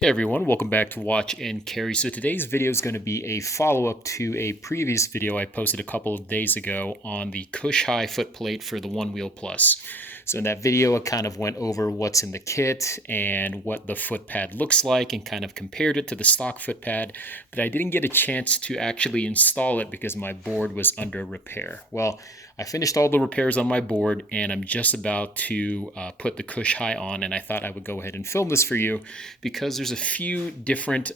Hey everyone, welcome back to Watch and Carry. So today's video is going to be a follow-up to a previous video I posted a couple of days ago on the Kush High footplate for the Onewheel Plus. So in that video, I kind of went over what's in the kit and what the foot pad looks like and kind of compared it to the stock foot pad, but I didn't get a chance to actually install it because my board was under repair. Well, I finished all the repairs on my board and I'm just about to put the Kush High on, and I thought I would go ahead and film this for you because there's a few different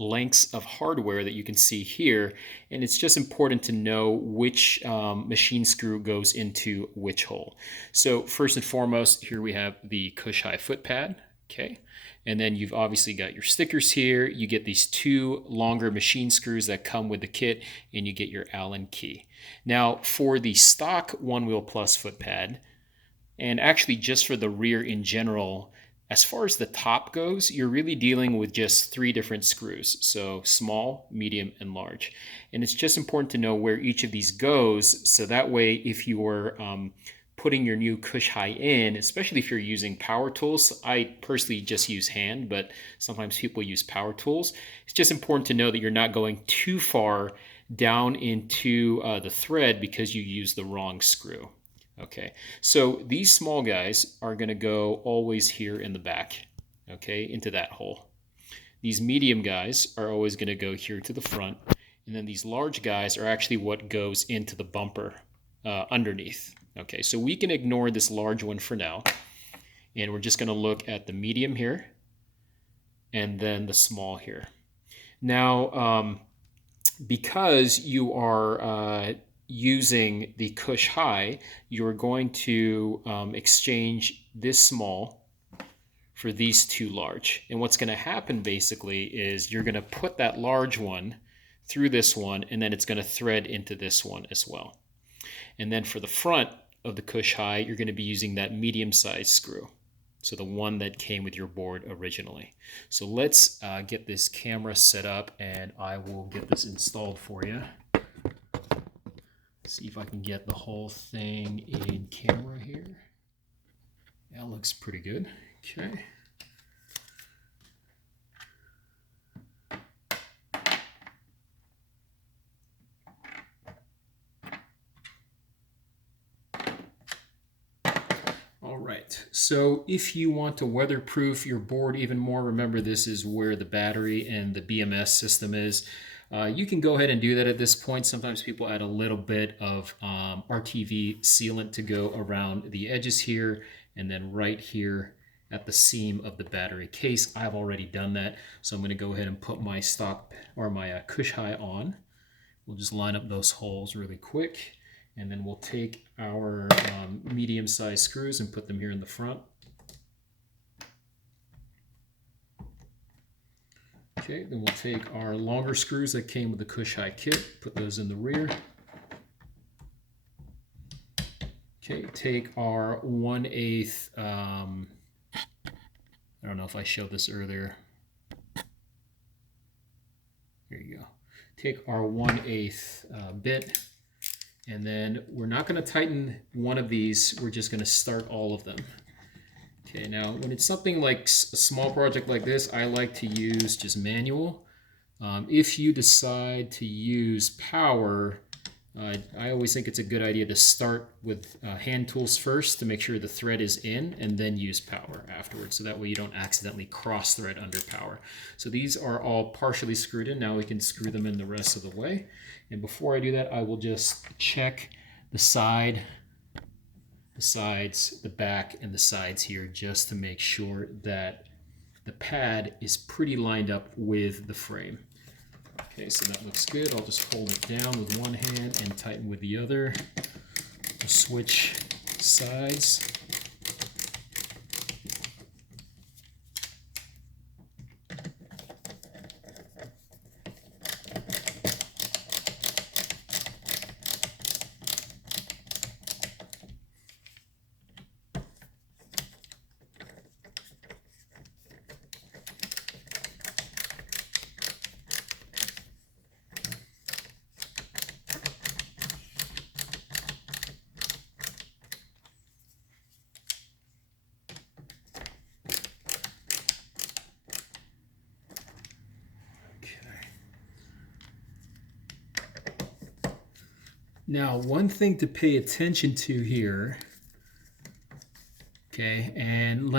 lengths of hardware that you can see here, and it's just important to know which machine screw goes into which hole. So first and foremost, here we have the Kush High foot pad, okay? And then you've obviously got your stickers here. You get these two longer machine screws that come with the kit, and you get your Allen key. Now for the stock Onewheel Plus foot pad, and actually just for the rear in general, as far as the top goes, you're really dealing with just three different screws. So small, medium, and large. And it's just important to know where each of these goes. So that way, if you're putting your new Kush High in, especially if you're using power tools, I personally just use hand, but sometimes people use power tools. It's just important to know that you're not going too far down into the thread because you use the wrong screw. Okay, so these small guys are going to go always here in the back, okay, into that hole. These medium guys are always going to go here to the front, and then these large guys are actually what goes into the bumper underneath. Okay, so we can ignore this large one for now, and we're just going to look at the medium here and then the small here. Now, because you are using the Kush High, you're going to exchange this small for these two large. And what's going to happen basically is you're going to put that large one through this one, and then it's going to thread into this one as well. And then for the front of the Kush High, you're going to be using that medium-sized screw. So the one that came with your board originally. So let's get this camera set up, and I will get this installed for you. See if I can get the whole thing in camera here. That looks pretty good. Okay. All right, so if you want to weatherproof your board even more, remember this is where the battery and the BMS system is. You can go ahead and do that at this point. Sometimes people add a little bit of RTV sealant to go around the edges here and then right here at the seam of the battery case. I've already done that, so I'm going to go ahead and put my stock or my Kush High on. We'll just line up those holes really quick, and then we'll take our medium-sized screws and put them here in the front. Okay, then we'll take our longer screws that came with the Kush High kit, put those in the rear. Okay, take our 1/8, I don't know if I showed this earlier. There you go. Take our 1/8 bit, and then we're not going to tighten one of these, we're just going to start all of them. Okay, now when it's something like a small project like this, I like to use just manual. If you decide to use power, I always think it's a good idea to start with hand tools first to make sure the thread is in, and then use power afterwards, so that way you don't accidentally cross thread under power. So these are all partially screwed in. Now we can screw them in the rest of the way. And before I do that, I will just check the side, the sides, the back, and the sides here, just to make sure that the pad is pretty lined up with the frame. Okay, so that looks good. I'll just hold it down with one hand and tighten with the other. We'll switch sides. Now, one thing to pay attention to here, okay, and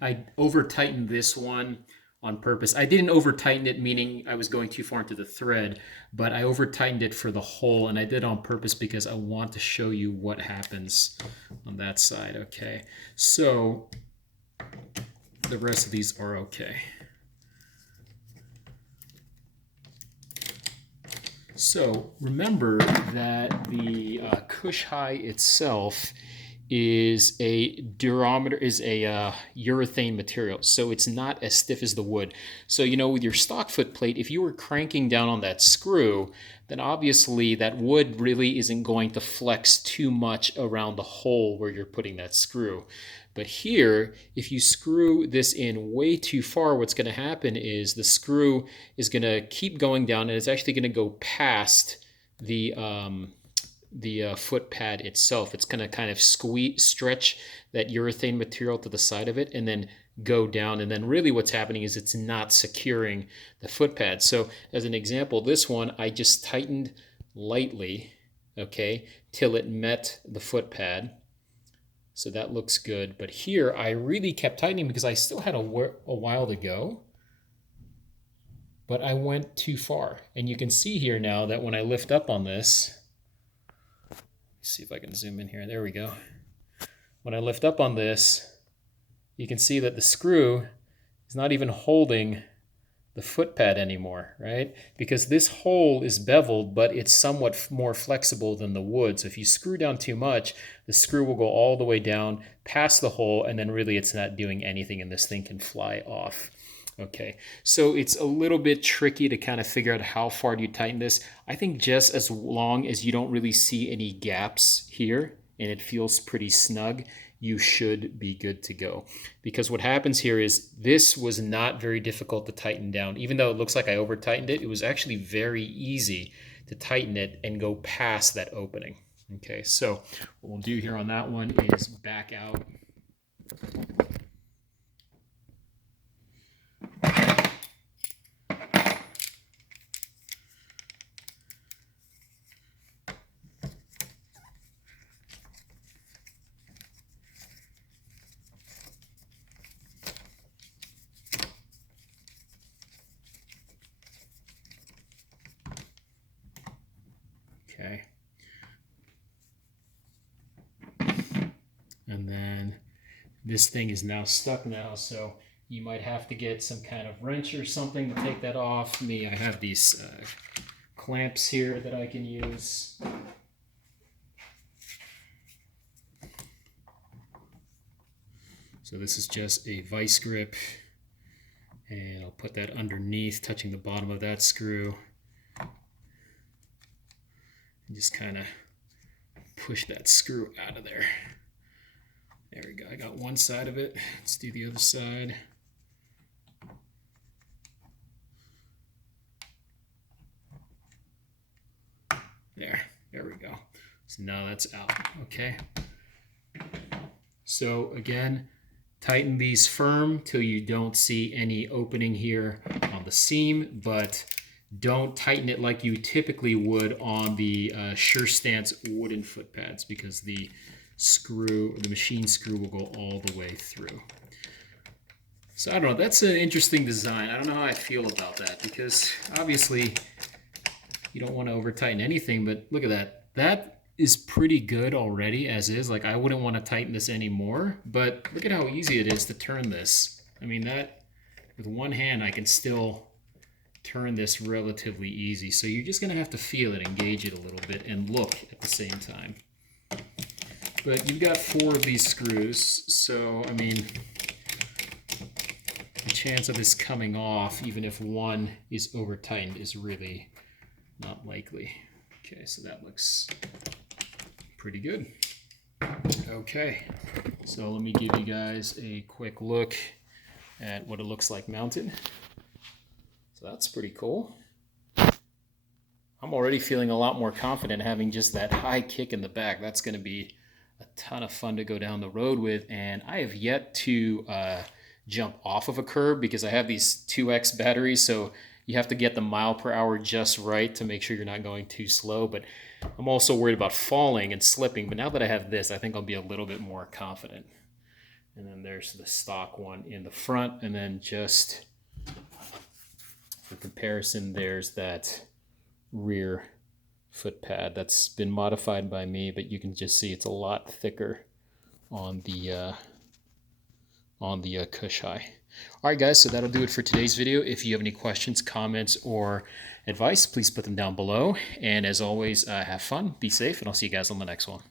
I over-tightened this one on purpose. I didn't over-tighten it, meaning I was going too far into the thread, but I over-tightened it for the hole, and I did it on purpose because I want to show you what happens on that side, okay? So, the rest of these are okay. So remember that the Kush High itself is a urethane material, so it's not as stiff as the wood. So with your stock foot plate, if you were cranking down on that screw, then obviously that wood really isn't going to flex too much around the hole where you're putting that screw. But here, if you screw this in way too far, what's going to happen is the screw is going to keep going down, and it's actually going to go past the foot pad itself. It's going to kind of stretch that urethane material to the side of it and then go down. And then really what's happening is it's not securing the foot pad. So as an example, this one, I just tightened lightly, okay, till it met the foot pad. So that looks good. But here I really kept tightening because I still had a while to go. But I went too far. And you can see here now that when I lift up on this, see if I can zoom in here. There we go. When I lift up on this, you can see that the screw is not even holding the foot pad anymore, right? Because this hole is beveled, but it's somewhat more flexible than the wood. So if you screw down too much, the screw will go all the way down past the hole, and then really it's not doing anything, and this thing can fly off. Okay, so it's a little bit tricky to kind of figure out how far do you tighten this. I think just as long as you don't really see any gaps here and it feels pretty snug, you should be good to go. Because what happens here is this was not very difficult to tighten down. Even though it looks like I over tightened it, it was actually very easy to tighten it and go past that opening. Okay, so what we'll do here on that one is back out. Okay. And then this thing is now stuck now, so you might have to get some kind of wrench or something to take that off. I have these clamps here that I can use. So this is just a vice grip, and I'll put that underneath, touching the bottom of that screw. And just kind of push that screw out of there. There we go. I got one side of it. Let's do the other side. There we go. So now that's out. Okay. So again, tighten these firm till you don't see any opening here on the seam, but don't tighten it like you typically would on the Sure Stance wooden foot pads, because the screw, or the machine screw, will go all the way through. So I don't know, that's an interesting design. I don't know how I feel about that, because obviously you don't want to over tighten anything, but look at that. That is pretty good already as is. Like, I wouldn't want to tighten this anymore, but look at how easy it is to turn this. I mean, that with one hand I can still turn this relatively easy. So you're just gonna have to feel it, engage it a little bit, and look at the same time. But you've got 4 of these screws, so I mean, the chance of this coming off, even if one is over tightened, is really not likely. Okay, so that looks pretty good. Okay, so let me give you guys a quick look at what it looks like mounted. So that's pretty cool. I'm already feeling a lot more confident having just that high kick in the back. That's going to be a ton of fun to go down the road with, and I have yet to jump off of a curb because I have these 2X batteries, so you have to get the mile per hour just right to make sure you're not going too slow. But I'm also worried about falling and slipping, but now that I have this, I think I'll be a little bit more confident. And then there's the stock one in the front, and then just for comparison, there's that rear foot pad that's been modified by me, but you can just see it's a lot thicker on the Kush High. All right, guys, so that'll do it for today's video. If you have any questions, comments, or advice, please put them down below. And as always, have fun, be safe, and I'll see you guys on the next one.